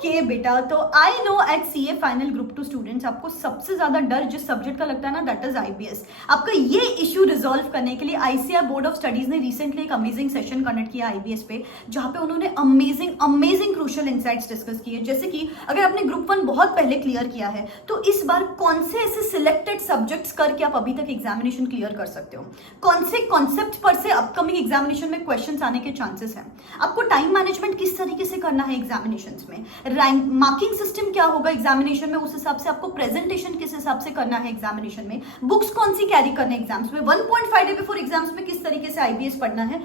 Okay बेटा, तो I know at CA final group 2 students आपको सबसे ज्यादा डर जिस सब्जेक्ट का लगता है ना, दैट इज आईबीएस। आपका ये इश्यू रिजॉल्व करने के लिए आईसीएआई बोर्ड ऑफ स्टडीज ने रिसेंटली एक अमेजिंग सेशन कंडक्ट किया आईबीएस पे, जहां पे उन्होंने अमेजिंग क्रूशियल इनसाइट्स डिस्कस किए। जैसे कि अगर आपने ग्रुप 1 बहुत पहले क्लियर किया है तो इस बार कौन से ऐसे सिलेक्टेड सब्जेक्ट्स करके आप अभी तक एग्जामिनेशन क्लियर कर सकते हो, कौन से कॉन्सेप्ट पर से अपकमिंग एग्जामिनेशन में क्वेश्चंस आने के चांसेस हैं, आपको टाइम मैनेजमेंट किस तरीके से करना है एग्जामिनेशंस में, रैंक मार्किंग सिस्टम क्या होगा एग्जामिनेशन में, उस हिसाब से आपको प्रेजेंटेशन किस हिसाब से करना है एग्जामिनेशन में, बुक्स कौन सी कैरी करने एग्जाम्स में, 1.5 डे बिफोर एग्जाम्स में किस तरीके से आईबीएस पढ़ना है।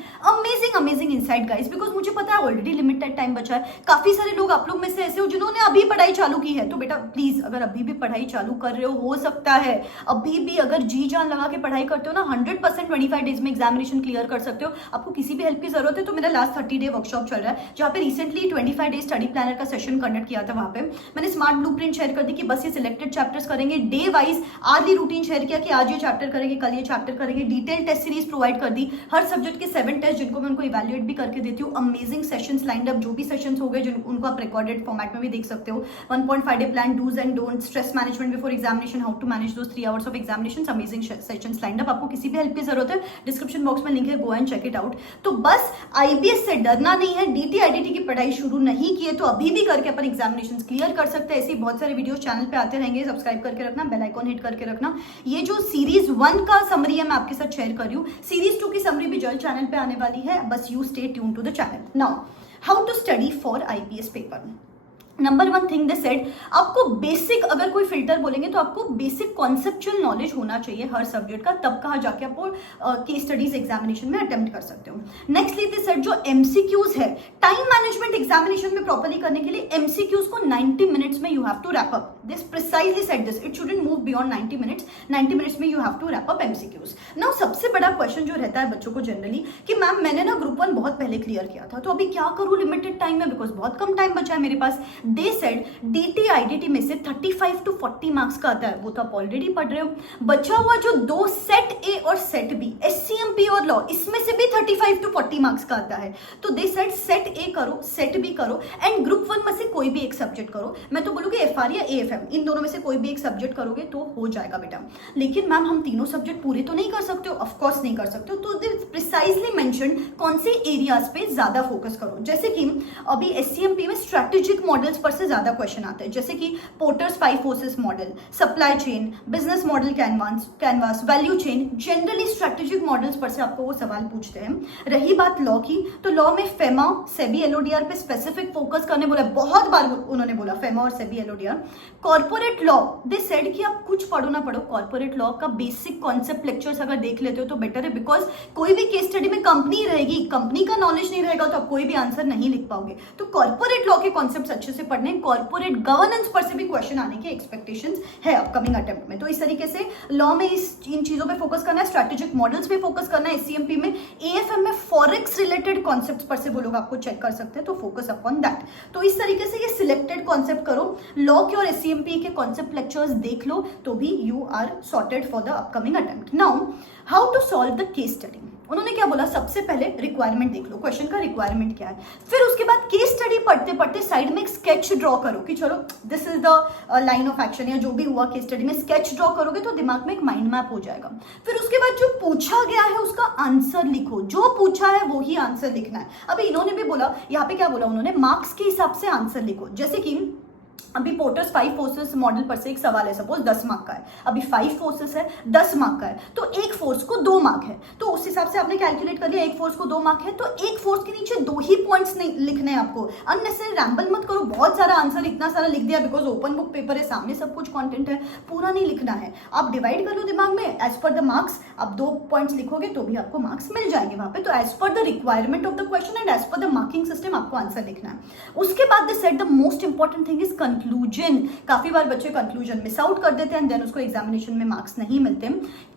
अमेजिंग इनसाइट गाइस, बिकॉज मुझे पता है ऑलरेडी लिमिटेड टाइम बचा है। काफी सारे लोग आप लोग में से ऐसे हो जिन्होंने अभी पढ़ाई चालू की है, तो बेटा प्लीज अगर अभी भी पढ़ाई चालू कर रहे हो सकता है अभी भी अगर जी जान लगा के पढ़ाई करते हो ना 100% 25 डेज में एग्जामिनेशन क्लियर कर सकते हो। आपको किसी भी हेल्प की जरूरत है तो मेरा लास्ट 30 डे वर्कशॉप चल रहा है, जहां पे रिसेंटली 25 डे स्टडी प्लानर का सेशन कंडक्ट किया था। वहां पे मैंने स्मार्ट ब्लूप्रिंट शेयर कर दी कि बस ये सिलेक्टेड चैप्टर्स करेंगे, day wise early routine share किया कि आज ये चैप्टर करेंगे, कल ये चैप्टर करेंगे, डिटेल टेस्ट सीरीज प्रोवाइड कर दी, हर सब्जेक्ट के 7 टेस्ट जिनको मैं उनको इवैल्यूएट भी करके देती हूँ। अमेजिंग सेशंस लाइंड अप, जो भी सेशंस हो गए उनको आप रिकॉर्डेड फॉर्मेट में भी देख सकते हो। 1.5 day plan, dos and don't, stress management before examination, how to manage those 3 hours of examination, amazing sessions lined up. आपको किसी भी हेल्प की जरूरत है डिस्क्रिप्शन बॉक्स में लिंक है, go and check it out. तो बस आईबीएस से डरना नहीं है, डीटी आईडीटी की पढ़ाई शुरू नहीं की है तो अभी भी करके अपन एग्जामिनेशन क्लियर कर सकते हैं। ऐसे बहुत सारे वीडियोस चैनल पे आते रहेंगे, सब्सक्राइब करके रखना, बेल आइकॉन हिट करके रखना। ये जो सीरीज 1 का समरी है मैं आपके साथ शेयर कर रही हूँ, सीरीज 2 की समरी भी जल्द चैनल पे आने वाली है, बस you stay tune to the channel. Now how to study for IBS paper. Number 1 thing they said, आपको बेसिक, अगर कोई फिल्टर बोलेंगे तो आपको बेसिक कॉन्सेप्चुअल नॉलेज होना चाहिए हर सब्जेक्ट का, तब कहा जाके आप केस स्टडीज एग्जामिनेशन में अटेम्प्ट कर सकते हो। नेक्स्टली दे सेड, जो एमसीक्यूज है टाइम मैनेजमेंट एग्जामिनेशन में प्रॉपर्ली करने के लिए एमसीक्यूज को 90 मिनट्स में you have to wrap up. This precisely said this, it shouldn't move beyond 90 minutes. 90 minutes में you have to wrap up MCQs. Now सबसे बड़ा क्वेश्चन जो रहता है बच्चों को जनरली कि मैम मैंने ना ग्रुप 1 बहुत पहले क्लियर किया था तो अभी क्या करूं लिमिटेड टाइम में, बिकॉज बहुत कम टाइम बचा है मेरे पास। दे सेड डीटी आईडीटी में से 35 to 40 मार्क्स का आता है, वो तो आप ऑलरेडी पढ़ रहे हो। बचा हुआ जो 2 सेट ए और सेट बी, एससीएमपी और लॉ, इसमें से भी 35 to 40 मार्क्स का आता है। तो दे सेड सेट ए करो, सेट बी करो एंड ग्रुप 1 में से कोई भी एक सब्जेक्ट करो। मैं तो बोलूंगी एफआर या एएफएम, इन दोनों में से कोई भी एक सब्जेक्ट करोगे तो हो जाएगा बेटा। लेकिन मैम हम तीनों सब्जेक्ट पूरे तो नहीं कर सकते हो, ऑफकोर्स नहीं कर सकते हो। तो दे प्रिसाइजली मेंशन कौन से एरियाज पे ज्यादा फोकस करो। जैसे कि अभी एससीएमपी में स्ट्रेटेजिक मॉडल्स पर से ज्यादा क्वेश्चन आते हैं, जैसे कि porters 5 forces model, supply chain, business model canvas, value chain, generally strategic models पर से आपको वो सवाल पूछते हैं। रही बात लॉ की, तो लॉ में फेमा, सेबी, एलओडीआर पे स्पेसिफिक फोकस करने बोला, बहुत बार उन्होंने बोला फेमा और SEBI, LODR. Corporate law, they said कि आप कुछ पढ़ो ना पढ़ो, कॉर्पोरेट लॉ का बेसिक कॉन्सेप्ट लेक्चर्स अगर देख लेते हो तो बेटर है, बिकॉज कोई भी केस स्टडी में कंपनी रहेगी, कंपनी का नॉलेज नहीं रहेगा तो आप कोई भी आंसर नहीं लिख पाओगे। तो कॉर्पोरेट लॉ के कॉन्सेप्ट्स अच्छे से पढ़ने, कॉर्पोरेट गवर्नेंस पर से भी क्वेश्चन आने की एक्सपेक्टेशंस है अपकमिंग अटेम्प्ट में। तो इस तरीके से लॉ में इन चीजों पे फोकस करना है, स्ट्रेटेजिक मॉडल्स पे फोकस करना है, एससीएमपी में, एएफएम में फॉरेक्स रिलेटेड कॉन्सेप्ट्स पर से वो लोग आपको चेक कर सकते हैं, तो फोकस अपॉन दैट। तो इस तरीके से ये सिलेक्टेड कॉन्सेप्ट करो, लॉ के और एससीएमपी के कॉन्सेप्ट लेक्चर्स देख लो तो भी you are sorted for the upcoming attempt. Now how to solve the case study. उन्होंने क्या बोला, सबसे पहले रिक्वायरमेंट देख लो, क्वेश्चन का रिक्वायरमेंट क्या है, फिर उसके बाद केस स्टडी पढ़ते पढ़ते साइड में एक स्केच ड्रॉ करो कि चलो this is the line of action, या जो भी हुआ केस स्टडी में स्केच ड्रॉ करोगे तो दिमाग में एक माइंड मैप हो जाएगा। फिर उसके बाद जो पूछा गया है उसका आंसर लिखो, जो पूछा है वो ही आंसर लिखना है। अभी इन्होंने भी बोला, यहाँ पे क्या बोला उन्होंने, मार्क्स के हिसाब से आंसर लिखो। जैसे कि अभी पोर्टर्स 5 फोर्सेस मॉडल पर से एक सवाल है, सपोज 10 मार्क का है, अभी 5 फोर्सेस है 10 मार्क का है, तो एक फोर्स को 2 मार्क है, तो उस हिसाब से आपने कैलकुलेट कर लिया, एक फोर्स को 2 मार्क है तो एक फोर्स के नीचे 2 ही पॉइंट्स नहीं लिखने हैं आपको। अननेसेसरी रैम्बल मत करो, बहुत सारा आंसर इतना सारा लिख दिया, बिकॉज ओपन बुक पेपर है, सामने सब कुछ कंटेंट है, पूरा नहीं लिखना है। आप डिवाइड कर लो दिमाग में, एज पर द मार्क्स आप 2 पॉइंट्स लिखोगे तो भी आपको मार्क्स मिल जाएंगे वहां पे। तो as per the requirement of the question and as per the marking system आपको आंसर लिखना है। उसके बाद they said the most important thing is conclusion, काफी बार बच्चे कंक्लूजन मिस आउट कर देते हैं एंड देन उसको एग्जामिनेशन में मार्क्स नहीं मिलते।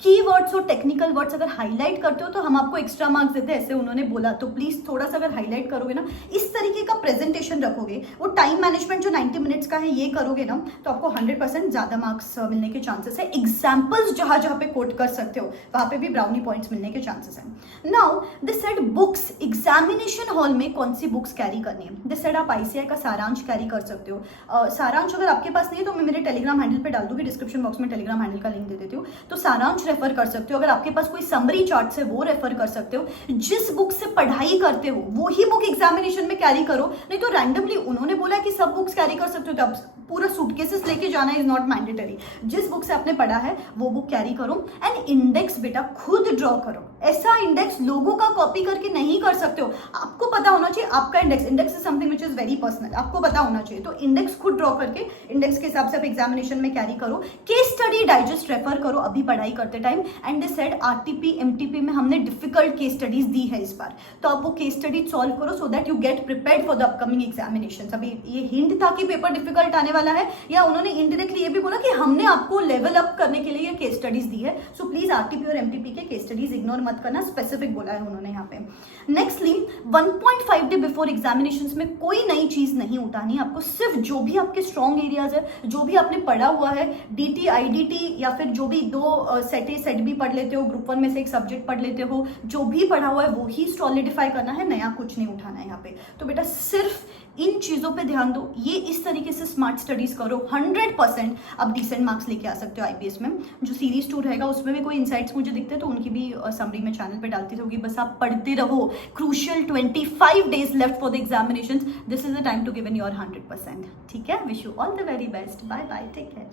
कीवर्ड्स और टेक्निकल वर्ड्स अगर हाईलाइट करते हो तो हम आपको एक्स्ट्रा मार्क्स देते हैं, ऐसे उन्होंने बोला, तो प्लीज थोड़ा सा अगर हाईलाइट करोगे ना, इस तरीके का प्रेजेंटेशन रखोगे, वो टाइम मैनेजमेंट जो 90 मिनट्स का है ये करोगे ना, तो आपको 100% ज्यादा मार्क्स मिलने के चांसेस है। एग्जाम्पल्स जहां जहां पे कोट कर सकते हो वहां पे भी ब्राउनी पॉइंट्स मिलने के चांसेस है। Now this said books, examination hall में कौन सी बुक्स कैरी करनी है। दिस सेड आप आईसीआई का सारांश कैरी कर सकते हो। सारांश अगर आपके पास नहीं है तो मैं मेरे टेलीग्राम हैंडल पे डाल दूंगी, डिस्क्रिप्शन बॉक्स में टेलीग्राम हैंडल का लिंक दे देती हूँ, तो सारांश रेफर कर सकते हो। अगर आपके पास कोई समरी चार्ट है वो रेफर कर सकते हो। जिस बुक से पढ़ाई करते हो वो ही बुक एग्जामिनेशन में कैरी करो, नहीं तो रैंडमली उन्होंने बोला कि सब बुक्स कैरी कर सकते हो तो आप पूरा सूटकेसेस लेके जाना इज नॉट मैंडेटरी। जिस बुक से आपने पढ़ा है वो बुक कैरी करो एंड इंडेक्स बेटा खुद ड्रॉ करो। ऐसा इंडेक्स लोगों का कॉपी करके नहीं कर सकते हो, आपको पता होना चाहिए आपका index. Index is something which is very personal, आपको पता होना चाहिए, तो इंडेक्स खुद ड्रॉ करके इंडेक्स के हिसाब से आप एग्जामिनेशन में कैरी करो। केस स्टडी डाइजेस्ट रेफर करो अभी पढ़ाई करते time. And they said RTP MTP में हमने डिफिकल्ट केस स्टडीज दी है इस बार, तो आप वो केस स्टडी सॉल्व करो so that you get prepared for the upcoming examination. अभी ये हिंट था कि पेपर डिफिकल्ट आने वाला है, या उन्होंने इनडायरेक्टली ये भी बोला कि हमने आपको लेवल अप करने के लिए ये केस स्टडीज दी है, सो प्लीज आरटीपी और एमटीपी के केस स्टडीज इग्नोर मत करना, स्पेसिफिक बोला है उन्होंने यहाँ पे। नेक्स्टली 1.5 डे बिफोर एग्जामिनेशंस में कोई नई चीज नहीं उठानी, आपको सिर्फ जो भी आपके स्ट्रॉन्ग एरियाज है, जो भी आपने पढ़ा हुआ है, डीटी आईडीटी या फिर जो भी दो सेट भी पढ़ लेते हो, ग्रुप 1 में से एक सब्जेक्ट पढ़ लेते हो, जो भी पढ़ा हुआ है वो ही सॉलिडिफाई करना है, नया कुछ नहीं उठाना है यहाँ पे। तो बेटा सिर्फ इन चीजों पे ध्यान दो, ये इस तरीके से स्मार्ट स्टडीज करो, 100% आप डिसेंट मार्क्स लेके आ सकते हो आईबीएस में। जो सीरीज 2 रहेगा उसमें भी कोई इंसाइट्स मुझे दिखते हैं तो उनकी भी समरी में चैनल पे डालती रहूंगी, बस आप पढ़ते रहो। Crucial 25 days left for the examinations, this is the time to give in your 100%। ठीक है, wish you all the very best, bye bye, take care.